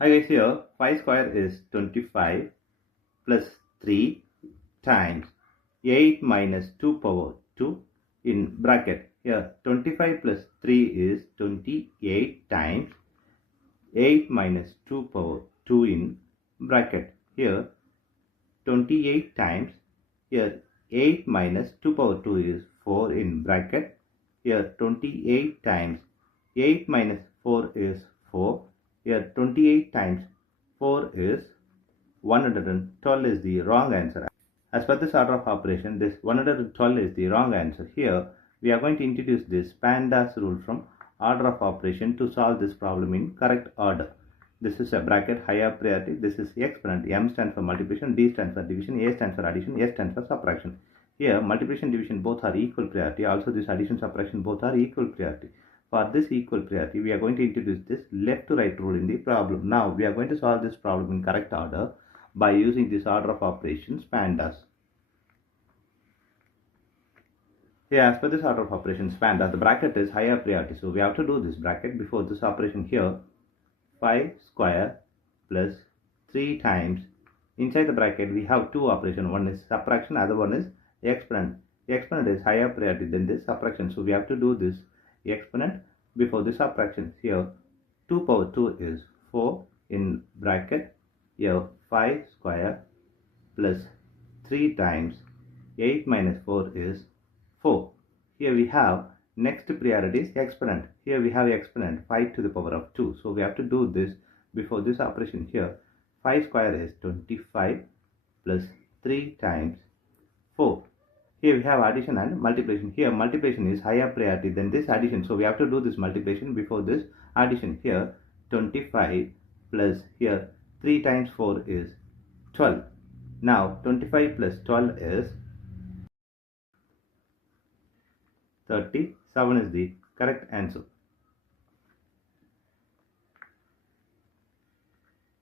Hi guys, here 5 square is 25 plus 3 times 8 minus 2 power 2 in bracket. Here 25 plus 3 is 28 times 8 minus 2 power 2 in bracket. Here 28 times, here 8 minus 2 power 2 is 4 in bracket. Here 28 times 8 minus 4 is 4. Here 28 times 4 is 112 is the wrong answer. As per this order of operation, this 112 is the wrong answer. Here we are going to introduce this PEMDAS rule from order of operation to solve this problem in correct order. This is a bracket higher priority. This is exponent. M stands for multiplication, D stands for division, A stands for addition, S stands for subtraction. Here multiplication division both are equal priority. Also this addition subtraction both are equal priority. For this equal priority, we are going to introduce this left to right rule in the problem. Now we are going to solve this problem in correct order by using this order of operations PEMDAS. Here, as per this order of operations PEMDAS, the bracket is higher priority. So we have to do this bracket before this operation here. 5 square plus 3 times. Inside the bracket we have two operations. One is subtraction, other one is exponent. Exponent is higher priority than this subtraction. So we have to do this exponent before the subtraction. Here 2 power 2 is 4 in bracket. Here 5 square plus 3 times 8 minus 4 is 4. Here we have next priority is exponent. Here we have exponent 5 to the power of 2. So we have to do this before this operation. Here 5 square is 25 plus 3 times 4. Here we have addition and multiplication. Here multiplication is higher priority than this addition. So we have to do this multiplication before this addition. Here 25 plus here 3 times 4 is 12. Now 25 plus 12 is 37 is the correct answer.